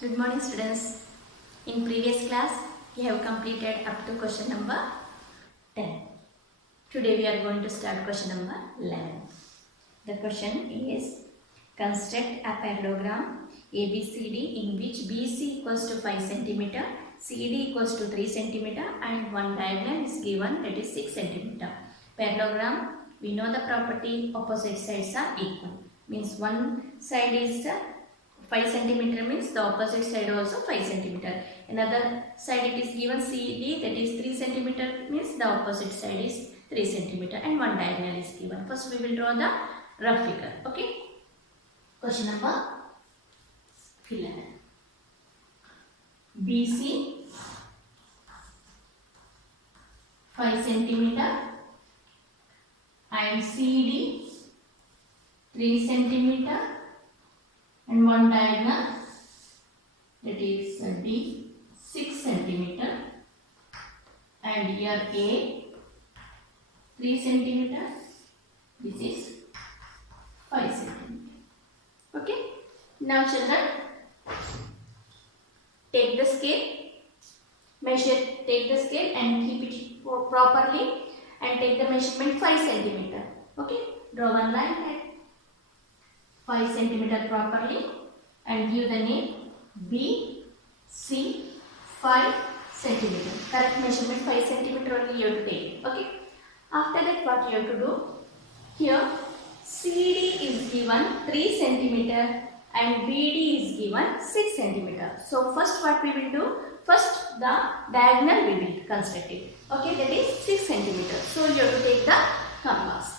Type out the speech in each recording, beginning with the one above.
Good morning students. In previous class, we have completed up to question number 10. Today we are going to start question number 11. The question is, construct a parallelogram ABCD in which BC equals to 5 cm, CD equals to 3 cm and one diagonal is given, that is 6 cm. Parallelogram, we know the property opposite sides are equal. Means one side is 5 cm means the opposite side also 5 cm. Another side it is given CD, that is 3 cm means the opposite side is 3 cm and one diagonal is given. First we will draw the rough figure. Okay. Question number 11. BC 5 cm and CD 3 cm and one diagonal, that is D 6 cm and here A 3 cm, this is 5 cm. Okay. Now children, take the scale, take the scale and keep it properly and take the measurement 5 cm. Okay. Draw one line at 5 cm properly and give the name B, C, 5 cm. Correct measurement 5 cm only you have to take. Okay. After that what you have to do? Here CD is given 3 cm and BD is given 6 cm. So first what we will do? First the diagonal we will construct it. Okay, that is 6 cm. So you have to take the compass.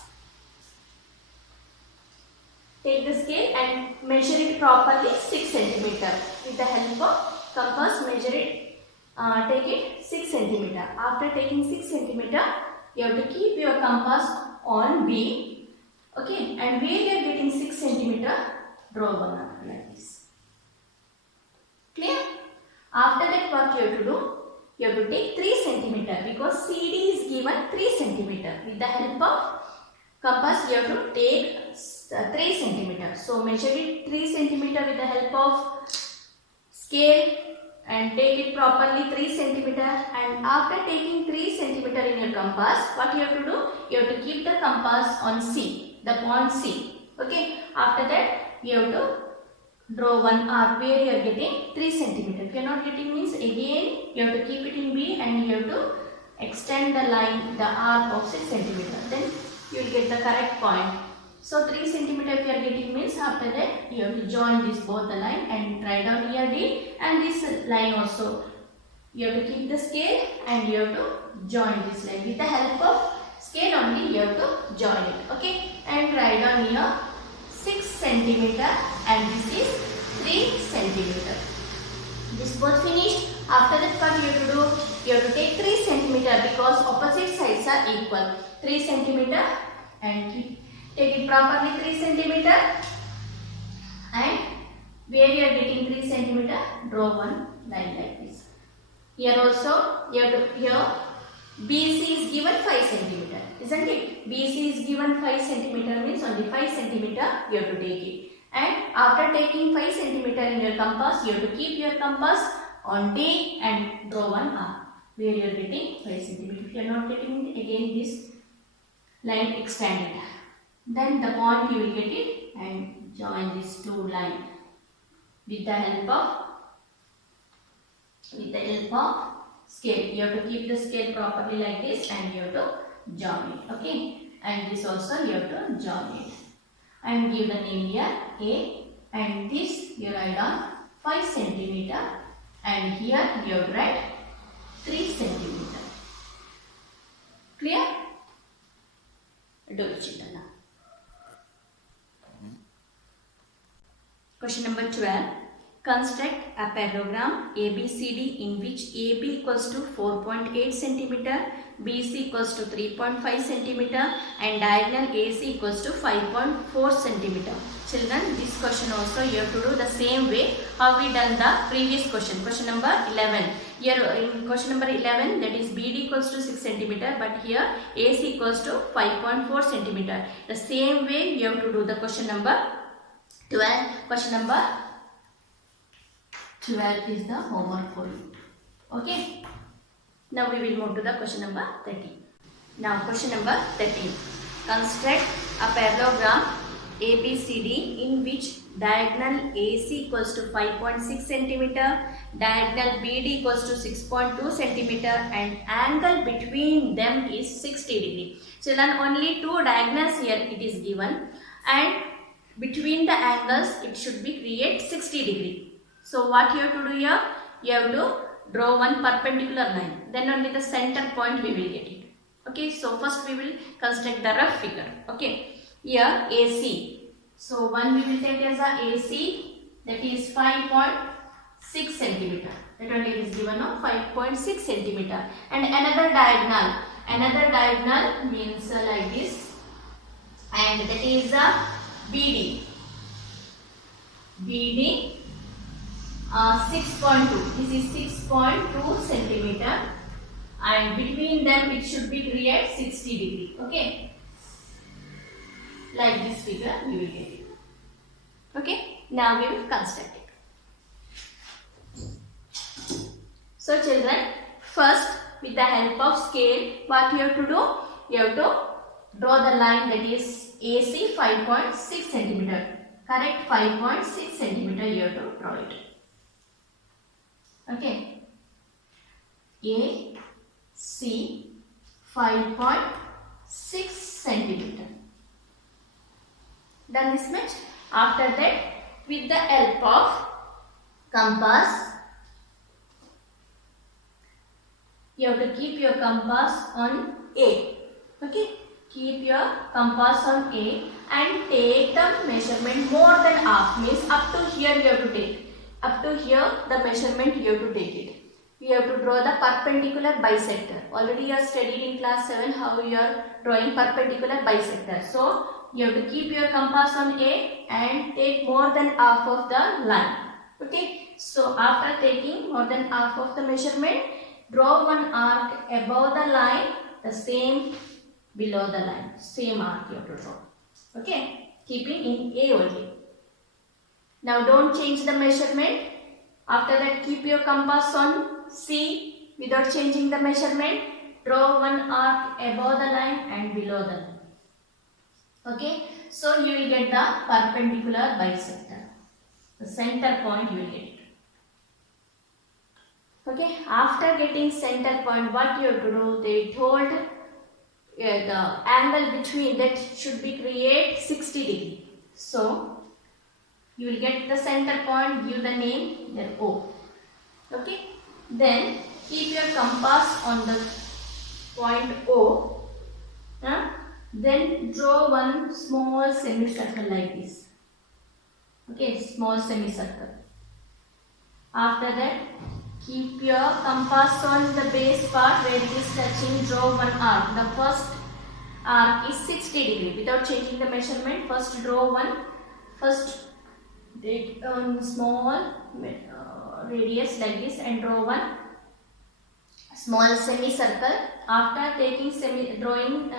Take the scale and measure it properly 6 cm. With the help of compass, measure it, take it 6 cm. After taking 6 cm, you have to keep your compass on B. Okay, and where you are getting 6 cm, draw one arc like this. Clear? After that, what you have to do? You have to take 3 cm because CD is given 3 cm. With the help of compass, you have to take 3 cm. So measure it 3 cm with the help of scale and take it properly 3 cm. And after taking 3 cm in your compass, what you have to do? You have to keep the compass on C, the point C. Okay. After that, you have to draw one arc where you are getting 3 cm. If you are not getting means again you have to keep it in B and you have to extend the line, the arc of 6 cm. Then you will get the correct point. So 3 cm if you are getting means after that you have to join this both the line and write down here D and this line also. You have to keep the scale and you have to join this line. With the help of scale only you have to join it. Okay, and write down here 6 cm and this is 3 cm. This both finished. After that what you have to do? You have to take 3 cm because opposite sides are equal. 3 cm and take it properly 3 cm and where you are getting 3 cm, draw one line like this. Here also you have to, here BC is given 5 cm, isn't it? BC is given 5 cm means only 5 cm you have to take it. And after taking 5 cm in your compass, you have to keep your compass on D and draw one arc where you are getting 5 cm. If you are not getting again this line extended, then the point you will get it and join these two lines with the help of scale. You have to keep the scale properly like this and you have to join it. Okay, and this also you have to join it and give the name here A and this you write on 5 cm and here you have write 3 cm. Clear? Do it children now. Question number 12. Construct a parallelogram ABCD in which AB equals to 4.8 cm, BC equals to 3.5 cm and diagonal AC equals to 5.4 cm. Children, this question also you have to do the same way how we done the previous question. Question number 11. Here in question number 11, that is BD equals to 6 cm, but here AC equals to 5.4 cm. The same way you have to do the question number 12. Question number 12 is the homework for you. Okay. Now we will move to the question number 13. Now question number 13. Construct a parallelogram ABCD in which diagonal AC equals to 5.6 centimeter, diagonal BD equals to 6.2 centimeter, and angle between them is 60 degree. So then only two diagonals here it is given, and between the angles it should be create 60 degree. So what you have to do here? You have to draw one perpendicular line. Then only the center point we will get it. Okay, so first we will construct the rough figure. Okay, here AC. So one we will take as a AC, that is 5.6 centimeter. That only is given of 5.6 centimeter. And another diagonal. Another diagonal means like this. And that is a BD. BD 6.2. This is 6.2 centimeter. And between them it should be create 60 degree. Okay, like this figure we will get it. Okay, now we will construct it. So children, first with the help of scale, what you have to do? You have to draw the line that is AC 5.6 centimeter. Correct, 5.6 centimeter you have to draw it. Okay, AC 5.6 centimeter. Done this much. After that, with the help of compass, you have to keep your compass on A. Okay, keep your compass on A and take the measurement more than half, means up to here you have to take. Up to here the measurement you have to take it. You have to draw the perpendicular bisector. Already you have studied in class 7 how you are drawing perpendicular bisector. So you have to keep your compass on A and take more than half of the line. Okay. So after taking more than half of the measurement, draw one arc above the line, the same below the line. Same arc you have to draw. Okay. Keeping in A only. Now don't change the measurement. After that, keep your compass on C without changing the measurement. Draw one arc above the line and below the line. Okay, so you will get the perpendicular bisector. The center point you will get it. Okay, after getting center point, what you have to do? They told the angle between that should be create 60 degree. So you will get the center point, give the name, then O. Okay. Then keep your compass on the point O. Then draw one small semicircle like this. Okay, small semicircle. After that, keep your compass on the base part where it is touching. Draw one arc. The first arc is 60 degree. Without changing the measurement, first draw one. First take a small radius like this and draw one small semicircle. After taking drawing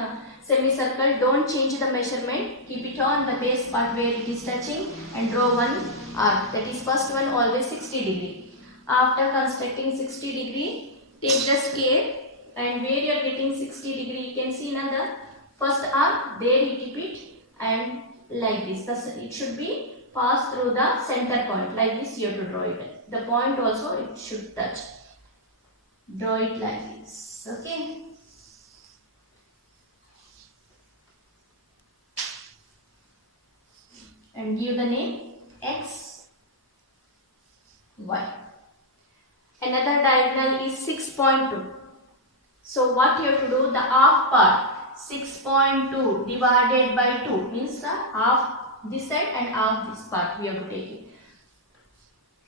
semicircle, don't change the measurement. Keep it on the base part where it is touching and draw one arc. That is first one always 60 degree. After constructing 60 degree, take the scale and where you are getting 60 degree, you can see another first arc. There you keep it and like this. Thus it should be pass through the center point. Like this you have to draw it. The point also it should touch. Draw it like this. Okay. And give the name X, Y. Another diagonal is 6.2. So what you have to do? The half part 6.2 divided by 2 means half this side and half this part we have to take it.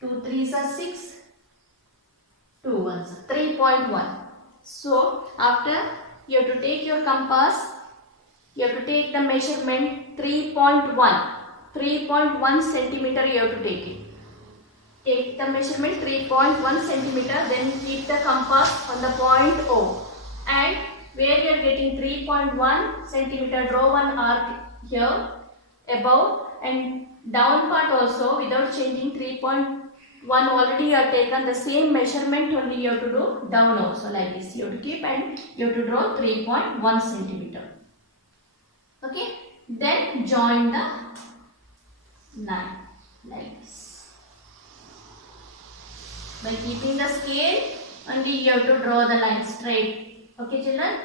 2 3s are 6, 2 1s 3.1. So after you have to take your compass, you have to take the measurement 3.1 centimeter you have to take it. Take the measurement 3.1 centimeter, then keep the compass on the point O. And where you are getting 3.1 centimeter, draw one arc here above and down part also without changing 3.1 one already you have taken the same measurement, only you have to do down also like this. You have to keep and you have to draw 3.1 centimeter. Okay, then join the line like this. By keeping the scale, only you have to draw the line straight. Okay, children,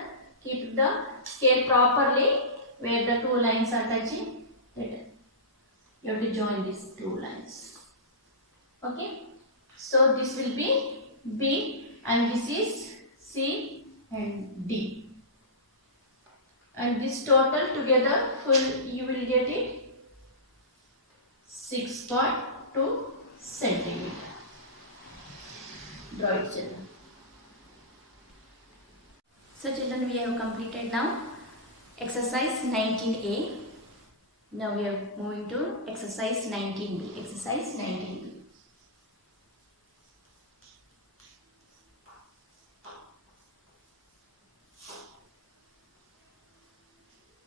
keep the scale properly where the two lines are touching. You have to join these two lines. Okay, so this will be B and this is C and D. And this total together full you will get it 6.2 centimeter. Draw it, children. So children, we have completed now exercise 19A. Now we are moving to exercise 19B. Exercise 19B.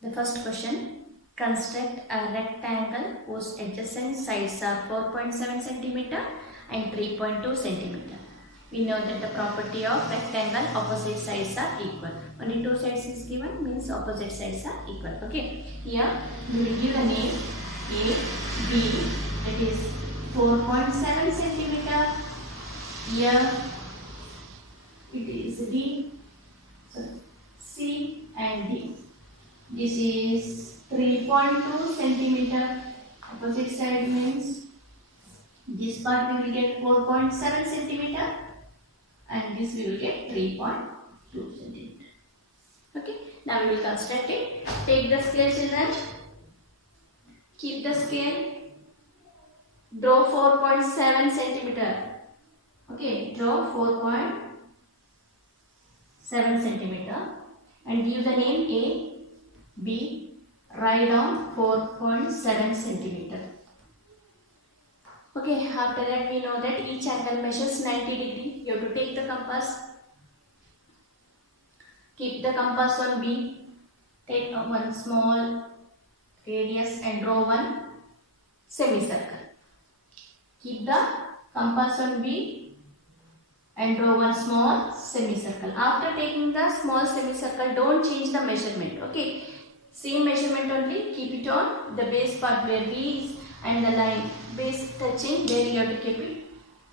The first question, construct a rectangle whose adjacent sides are 4.7 cm and 3.2 cm. We know that the property of rectangle, opposite sides are equal. Only two sides is given, means opposite sides are equal. Okay, here we will give the name A, B, that is 4.7 cm. Here it is D, so C and D. This is 3.2 centimeter. Opposite side means this part we will get 4.7 centimeter and this we will get 3.2 centimeter. Okay, now we will construct it. Take the scale, children. Keep the scale. Draw 4.7 centimeter. Okay, draw 4.7 centimeter and give the name A, B, write down 4.7 centimeter. Okay, after that we know that each angle measures 90 degree. You have to take the compass. Keep the compass on B. Take one small radius and draw one semicircle. Keep the compass on B and draw one small semicircle. After taking the small semicircle, don't change the measurement. Okay, same measurement only. Keep it on the base part where B is and the line base touching, there you have to keep it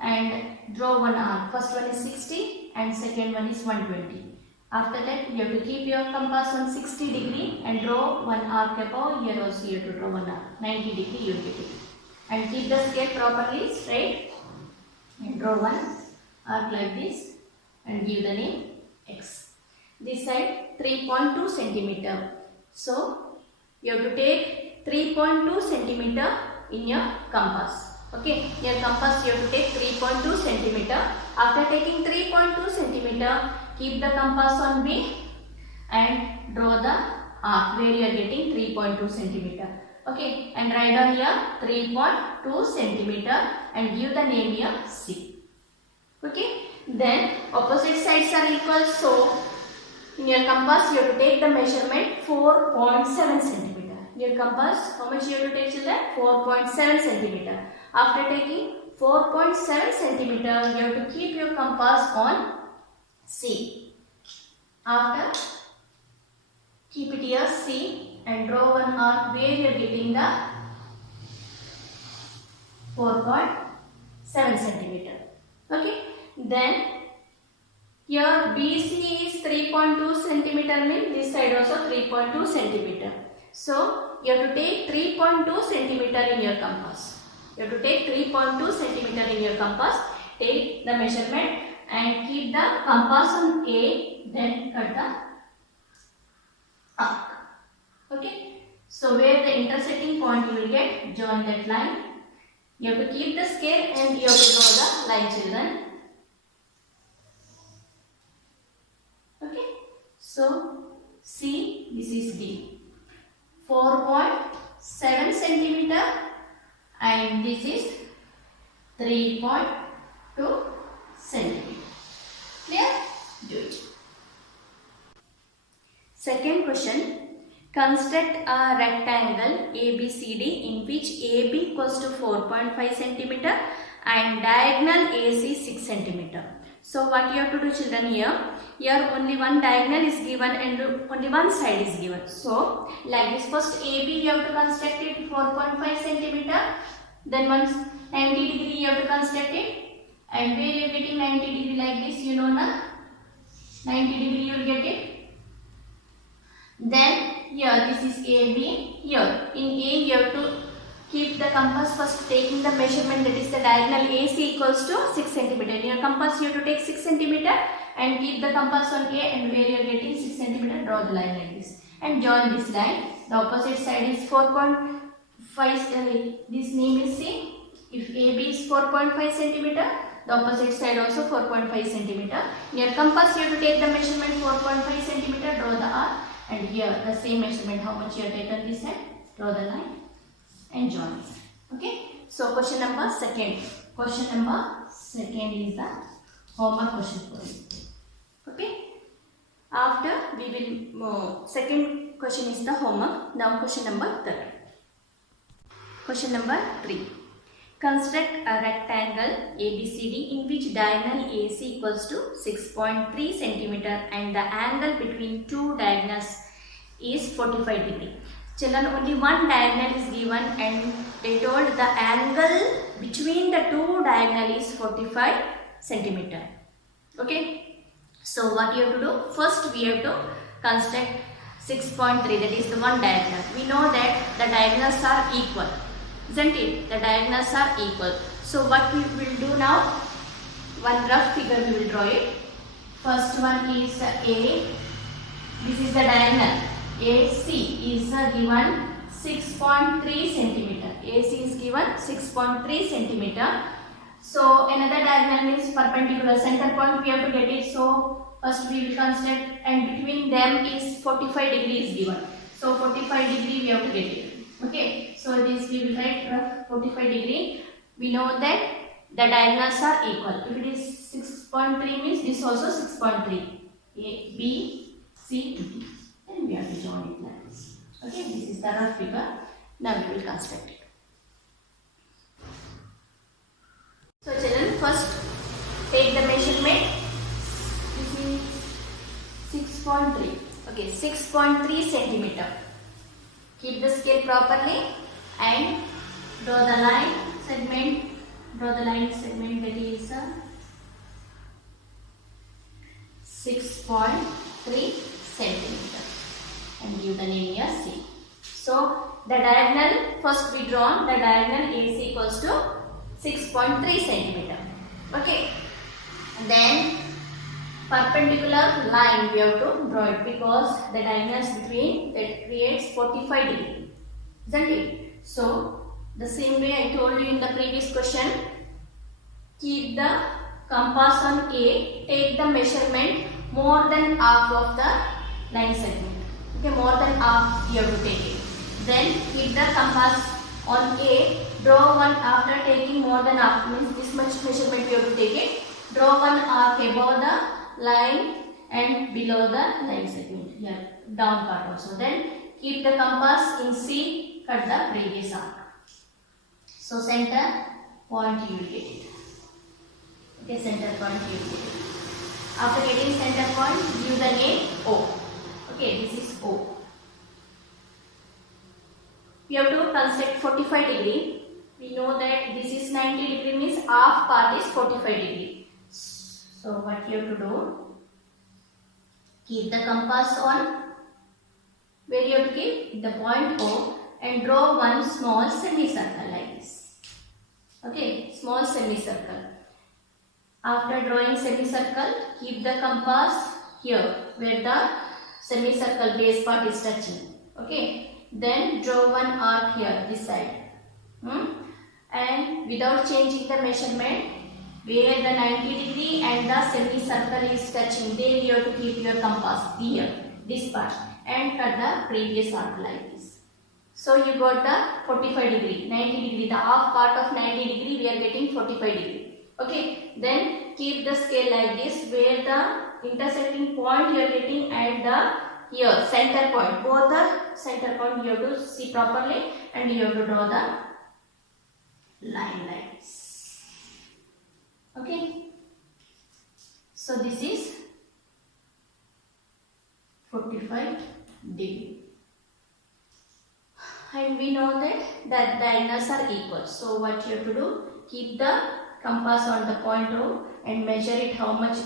and draw one arc. First one is 60 and second one is 120. After that you have to keep your compass on 60 degree and draw one arc above. Here also you have to draw one arc. 90 degree you will get it. And keep the scale properly straight and draw one arc like this and give the name X. This side 3.2 centimeter. So you have to take 3.2 centimeter in your compass. Okay, your compass you have to take 3.2 centimeter. After taking 3.2 centimeter, keep the compass on B and draw the arc where you are getting 3.2 centimeter. Okay, and write down here 3.2 centimeter and give the name here C. Okay, then opposite sides are equal, so in your compass you have to take the measurement 4.7 centimeter. Your compass, how much you have to take, children? 4.7 centimeter. After taking 4.7 centimeter, you have to keep your compass on C. After, keep it here C and draw one arc where you are getting the 4.7 centimeter. Okay, then here BC is 3.2 centimeter, means this side also 3.2 centimeter. So you have to take 3.2 centimeter in your compass. You have to take 3.2 centimeter in your compass. Take the measurement and keep the compass on A, then cut the arc. Okay. So where the intersecting point you will get, join that line. You have to keep the scale and you have to draw the line, children. Okay. So C, this is D. 4.7 centimeter and this is 3.2 centimeter. Clear? Do it. Second question. Construct a rectangle ABCD in which AB equals to 4.5 centimeter and diagonal AC 6 centimeter. So what you have to do, children, here? Here only one diagonal is given and only one side is given. So like this, first AB you have to construct it 4.5 centimeter. Then once 90 degree you have to construct it. And where you are getting 90 degree like this, you know na? 90 degree you will get it. Then here this is AB. Here in A you have to keep the compass first taking the measurement, that is the diagonal AC equals to 6 centimeter. In your compass you have to take 6 centimeter and keep the compass on A, and where you are getting 6 centimeter, draw the line like this and join this line. The opposite side is 4.5, this name is C. If AB is 4.5 centimeter, the opposite side also 4.5 centimeter. In your compass you have to take the measurement 4.5 centimeter, draw the arc, and here the same measurement how much you have taken this side, draw the line and join. Okay, so question number second. Question number second is the homework question for you. Okay, after we will second question is the homework. Now question number third. Question number 3. Construct a rectangle ABCD in which diagonal AC equals to 6.3 cm and the angle between two diagonals is 45 degree. Children, only one diagonal is given and they told the angle between the two diagonal is 45 centimeter. Okay, so what you have to do? First we have to construct 6.3, that is the one diagonal. We know that the diagonals are equal, isn't it? The diagonals are equal. So what we will do now? One rough figure we will draw it. First one is A. This is the diagonal. AC is given 6.3 centimeter. AC is given 6.3 centimeter. So another diagonal means perpendicular. Center point we have to get it. So first we will construct, and between them is 45 degrees given. So 45 degree we have to get it. Okay. So this we will write 45 degree. We know that the diagonals are equal. If it is 6.3 means this also 6.3. A, B, C, D. Then we have to join it like this. Okay, this is the rough figure. Now we will construct it. So children, first take the measurement. This is 6.3. Okay, 6.3 centimeter. Keep the scale properly and draw the line segment. Draw the line segment that is 6.3 centimeter. And give the name here C. So the diagonal, first we draw the diagonal AC equals to 6.3 centimeter. Okay. And then perpendicular line we have to draw it because the diagonals between that creates 45 degree. Isn't it? So the same way I told you in the previous question, keep the compass on A, take the measurement more than half of the line segment. Okay, more than half you have to take it. Then keep the compass on A, draw one after taking more than half, means this much measurement you have to take it. Draw one arc above the line and below the line segment. Here, down part also. Then keep the compass in C, cut the previous arc. So center point you will get it. Okay, center point you will get it. After getting center point, give the name O. Okay, this is O. We have to construct 45 degree. We know that this is 90 degree means half part is 45 degree. So what you have to do? Keep the compass on where you have to keep the point O and draw one small semicircle like this. Okay, small semicircle. After drawing semicircle, keep the compass here where the semicircle base part is touching. Okay, then draw one arc here this side. And without changing the measurement, where the 90 degree and the semicircle is touching, there you have to keep your compass here, this part, and cut the previous arc like this. So you got the 45 degree, 90 degree, the half part of 90 degree we are getting 45 degree. Okay, then keep the scale like this, where the intersecting point you are getting at the here center point. Both the center point you have to see properly and you have to draw the line like this. Okay. So this is 45 degree. And we know that diagonals are equal. So what you have to do, keep the compass on the point O and measure it how much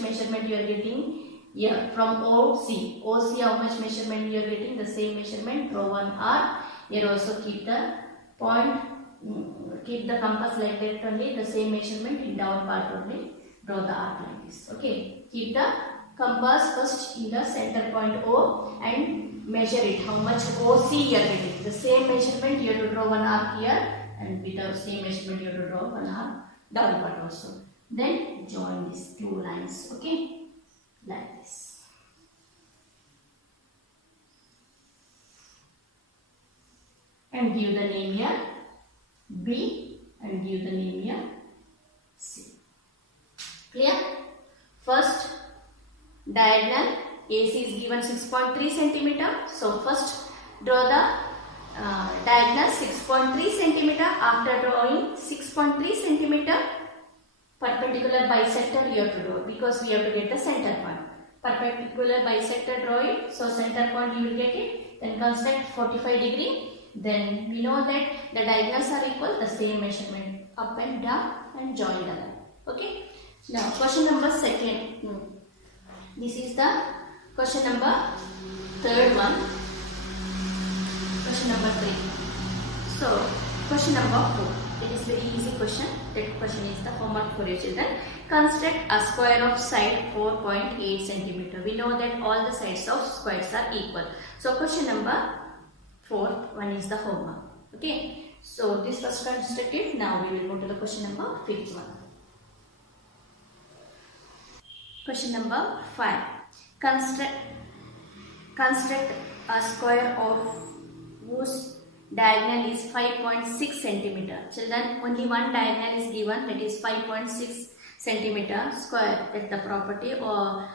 measurement you are getting here from OC. OC how much measurement you are getting, the same measurement, draw one arc. Here also keep the point, keep the compass like that only, the same measurement in down part only, draw the arc like this. Okay, keep the compass first in the center point O and measure it how much OC you are getting. The same measurement you have to draw one arc here, and with the same measurement you have to draw one arc down part also. Then join these two lines. Okay, like this. And give the name here B and give the name here C. Clear? First diagonal AC is given 6.3 centimeter. So first draw the diagonal 6.3 centimeter. After drawing 6.3 centimeter, perpendicular bisector you have to draw, because we have to get the center point. Perpendicular bisector, draw it. So center point you will get it. Then construct 45 degree. Then we know that the diagonals are equal, the same measurement up and down, and join the line. Okay. Now question number second. This is the question number third one. Question number 3. So question number 4. It is very easy question. That question is the homework for your children. Construct a square of side 4.8 centimeter. We know that all the sides of squares are equal. So question number 4 one is the homework. Okay. So this was constructed. Now we will go to the question number 5th one. Question number 5. Construct a square of whose diagonal is 5.6 centimeter. Children, only one diagonal is given, that is 5.6 centimeter square. That the property or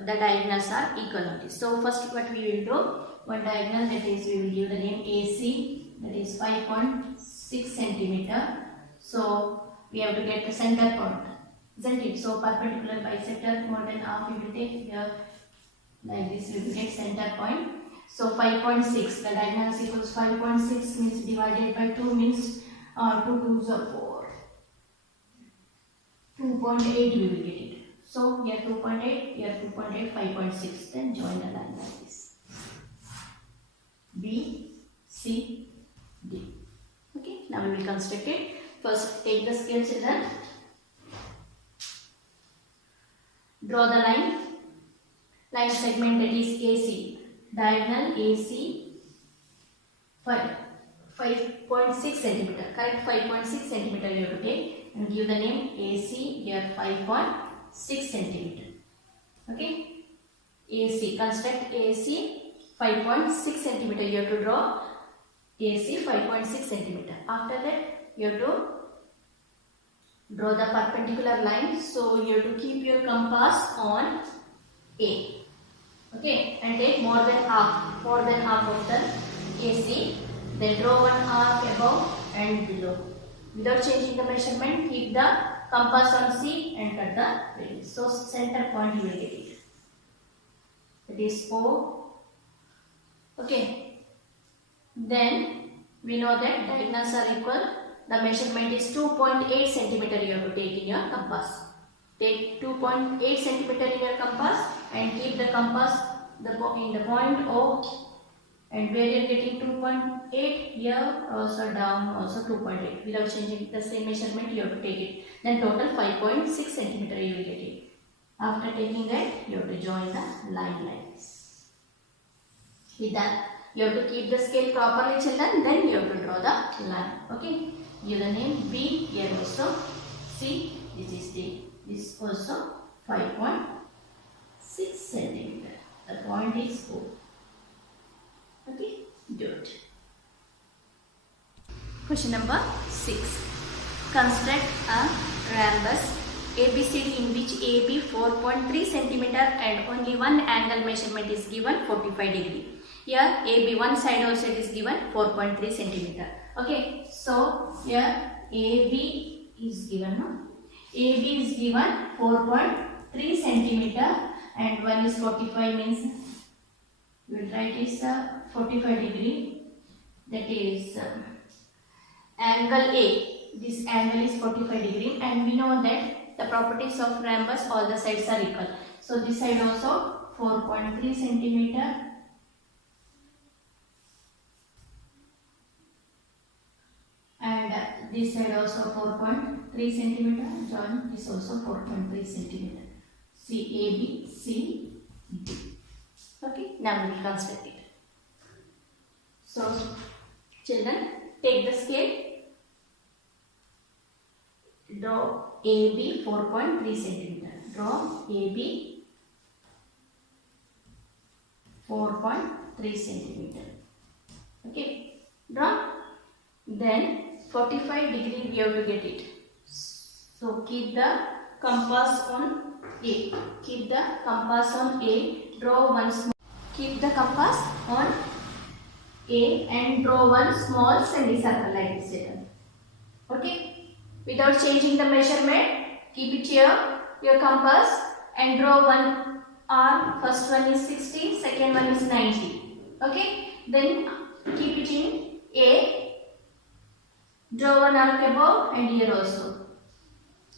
the diagonals are equal. So first what we will do, one diagonal, that is we will give the name AC, that is 5.6 centimeter. So we have to get the center point, isn't it? So perpendicular bisector more than half we will take here, like this we will get center point. So 5.6, the diagonal is equals 5.6 means divided by 2 means 2 2s are 4. 2.8 we will get it. So here 2.8, here 2.8, 5.6. Then join the line like this. B, C, D. Okay, now we will construct it. First take the scale, children. Draw the line segment, that is AC. Diagonal AC 5.6 centimeter. Correct, 5.6 centimeter you have to take and give the name AC here 5.6 centimeter. Okay, AC, construct AC 5.6 centimeter. You have to draw AC 5.6 centimeter. After that you have to draw the perpendicular line. So you have to keep your compass on A. Okay, and take more than half of the AC. Then draw one arc above and below. Without changing the measurement, keep the compass on C and cut the radius. So center point you will get it. That is O. Okay. Then we know that diagonals are equal. The measurement is 2.8 centimeter you have to take in your compass. Take 2.8 centimeter in your compass and keep the compass in the point O, and where you are getting 2.8, here also down also 2.8. Without changing the same measurement you have to take it. Then total 5.6 centimeter you will get it. After taking that you have to join the line like this. With that you have to keep the scale properly, children. Then you have to draw the line. Okay. Give the name B here also. C, this is D. This also 5.6 centimeter. The point is O. Okay, do it. Question number 6. Construct a rhombus ABCD in which AB 4.3 centimeter and only one angle measurement is given 45 degree. Here AB one side also it is given 4.3 centimeter. Okay, so here AB is given. No? AB is given 4.3 centimeter and 1 is 45 means we will write is 45 degree, that is angle A. This angle is 45 degree and we know that the properties of rhombus, all the sides are equal. So this side also 4.3 centimeter and this side also 4.3 centimeter. Join this also 4.3 centimeter. CAB, CD. Okay, now we will construct it. So children, take the scale. Draw AB 4.3 centimeter. Draw AB 4.3 centimeter. Okay, draw. Then 45 degree we have to get it. So keep the compass on A. Keep the compass on A. Draw one small. Keep the compass on A and draw one small semicircle like this. Okay. Without changing the measurement, keep it here, your compass, and draw one arc. First one is 60, second one is 90. Okay. Then keep it in A. Draw one arc above and here also.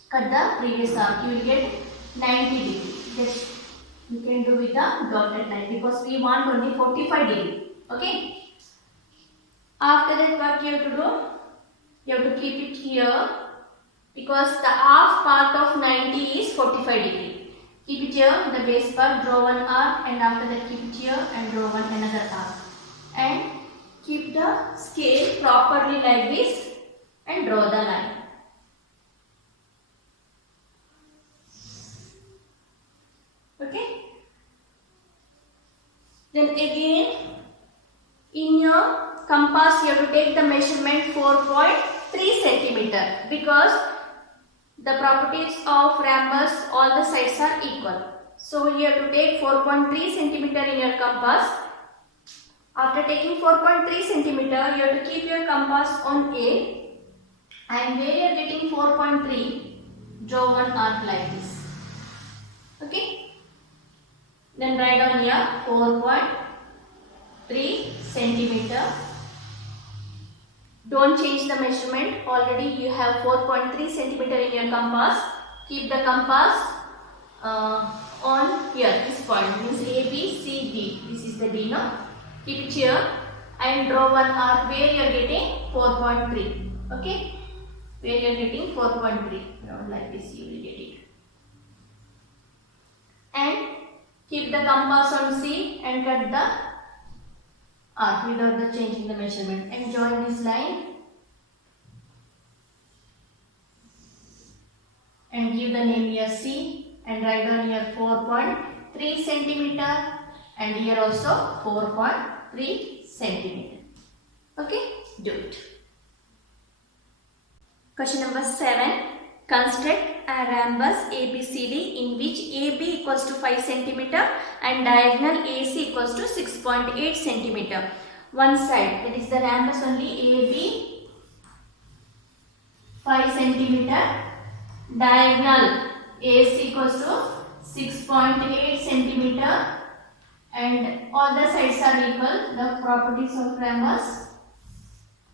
Cut the previous arc. You will get 90 degree. Just you can do with the dotted line because we want only 45 degree. Okay. After that, what you have to do? You have to keep it here because the half part of 90 is 45 degree. Keep it here, the base part, draw one arc and after that keep it here and draw one another arc. And keep the scale properly like this and draw the line. Okay. Then again, in your compass you have to take the measurement 4.3 centimeter because the properties of rhombus, all the sides are equal. So you have to take 4.3 centimeter in your compass. After taking 4.3 centimeter, you have to keep your compass on A and where you are getting 4.3, draw one arc like this. Okay. Then write down here 4.3 centimeter. Don't change the measurement. Already you have 4.3 centimeter in your compass. Keep the compass on here. This point means A, B, C, D. This is the D now. Keep it here and draw one arc where you are getting 4.3. Okay. Where you are getting 4.3. Around like this you will get it. And keep the compass on C and cut the arc without the changing the measurement and join this line and give the name here C and write down here 4.3 centimeter and here also 4.3 centimeter. Okay, do it. Question number 7. Construct a rhombus ABCD in which AB equals to 5 cm and diagonal AC equals to 6.8 cm. One side, that is the rhombus only AB 5 cm, diagonal AC equals to 6.8 cm and all the sides are equal. The properties of rhombus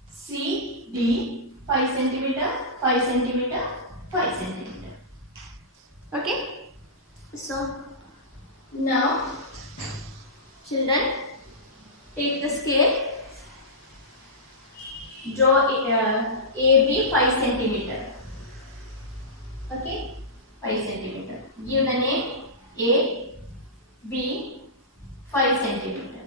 CD 5 cm, 5 cm, 5 centimeter. Okay. So now children, take the scale. Draw AB 5 centimeter. Okay, 5 centimeter. Give the name A, B 5 centimeter.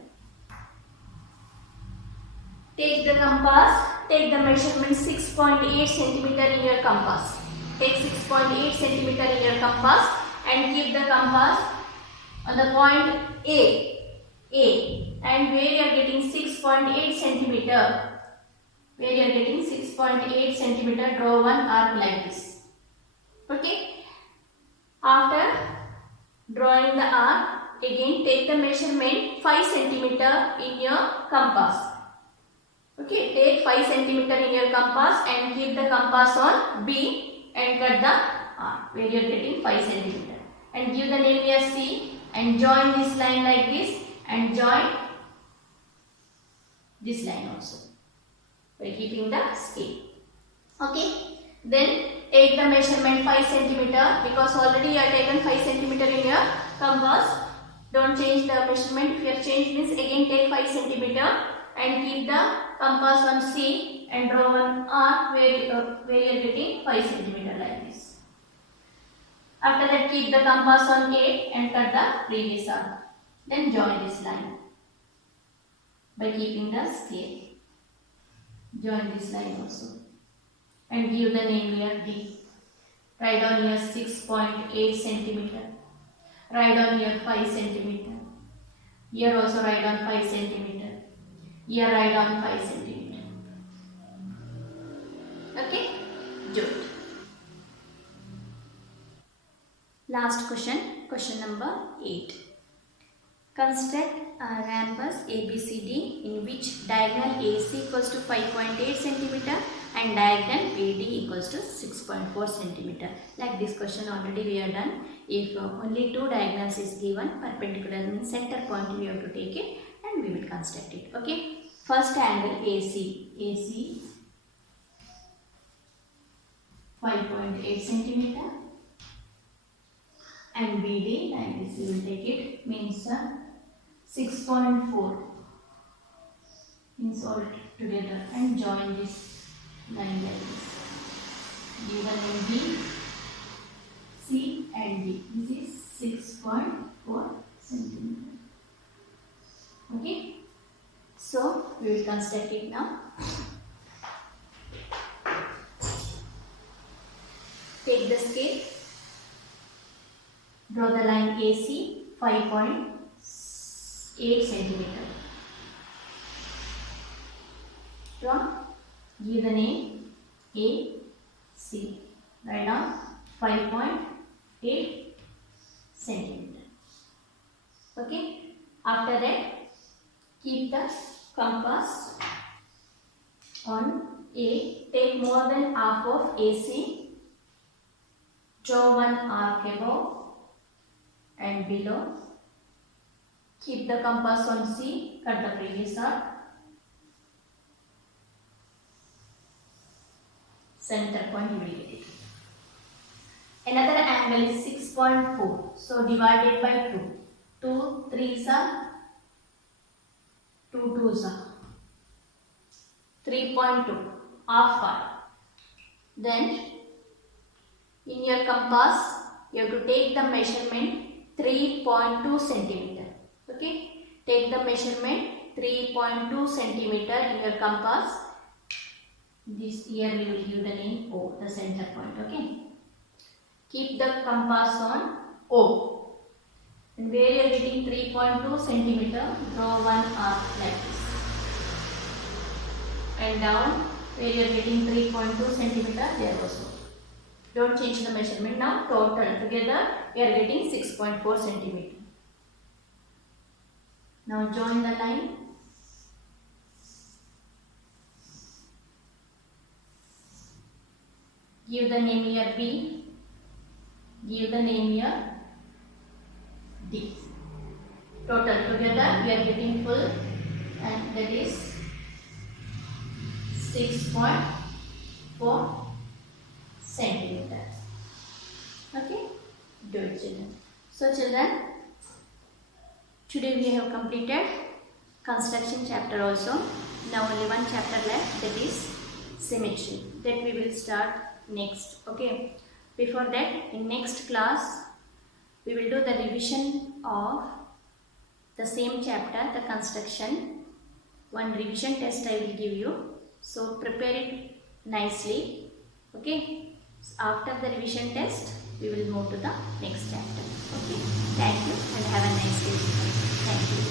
Take the compass. Take the measurement 6.8 centimeter in your compass. Take 6.8 centimeter in your compass and keep the compass on the point A. And where you are getting 6.8 centimeter, where you are getting 6.8 centimeter, draw one arc like this. Okay. After drawing the arc, again take the measurement 5 centimeter in your compass. Okay, take 5 centimeter in your compass and keep the compass on B and cut the R, where you are getting 5 centimeter. And give the name here C and join this line like this and join this line also by keeping the scale. Okay. Then take the measurement 5 centimeter because already you have taken 5 centimeter in your compass. Don't change the measurement. If you have changed this, again take 5 centimeter and keep the compass on C and draw one R where you are getting 5 centimeter like this. After that, keep the compass on A and cut the previous arc. Then join this line by keeping the scale. Join this line also. And give the name here D. Write on here 6.8 centimeter. Write on here 5 centimeter. Here also write on 5 centimeter. Here write on 5 centimeter. Okay? Good. Last question, question number 8. Construct a rhombus ABCD in which diagonal AC equals to 5.8 cm and diagonal BD equals to 6.4 cm. Like this question already we have done. If only two diagonals is given, perpendicular means center point we have to take it and we will construct it. Okay. First angle AC 5.8 cm. And BD, like this we will take it, means 6.4 means all together and join this line like this. Give the name B, C and D. This is 6.4 centimeter. Okay. So we will construct it now. Take the scale. Draw the line AC 5.8 centimeter. Draw. Give the name AC. Write down 5.8 centimeter. Okay. After that, keep the compass on A. Take more than half of AC. Draw one arc above and below. Keep the compass on C, cut the previous arc. Center point you will get it. Another angle is 6.4. So divided by 2. 2 3s are 2 2s are 3.2 half part. Then in your compass you have to take the measurement 3.2 centimeter. Okay, take the measurement 3.2 centimeter in your compass. This here we will give the name O, the center point. Okay, keep the compass on O, and where you are getting 3.2 centimeter, draw one arc like this, and down where you are getting 3.2 centimeter, there also. Don't change the measurement now. Total together we are getting 6.4 centimeter. Now join the line. Give the name here B. Give the name here D. Total together we are getting full, and that is 6.4 centimeter. Okay, do it children. So children, today we have completed construction chapter also. Now only one chapter left, that is symmetry, that we will start next. Okay, before that, in next class we will do the revision of the same chapter, the construction. One revision test I will give you, so prepare it nicely. Okay, after the revision test we will move to the next chapter. Okay, thank you and have a nice day. Thank you.